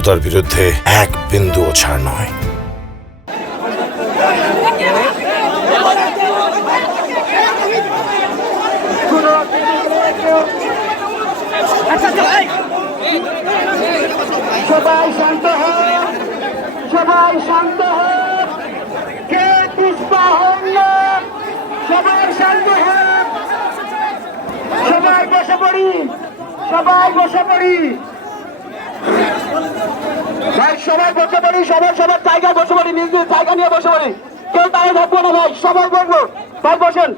বৈধতার বিরুদ্ধে এক বিন্দুও ছাড় নয়। সবাই শান্ত হোক, সবাই শান্ত হোক, কে পিছপা হন না, সবাই শান্ত হোক, সবাই বসে পড়ি, সবাই বসে পড়ি ভাই, সবাই বসে পড়ি, সবার সবার জায়গায় বসে পড়ি, নিজ নিজ জায়গা নিয়ে বসে পড়ি, কেউ দাঁড়িয়ে থাকবো না ভাই, সবাই বসবো ভাই, বসেন।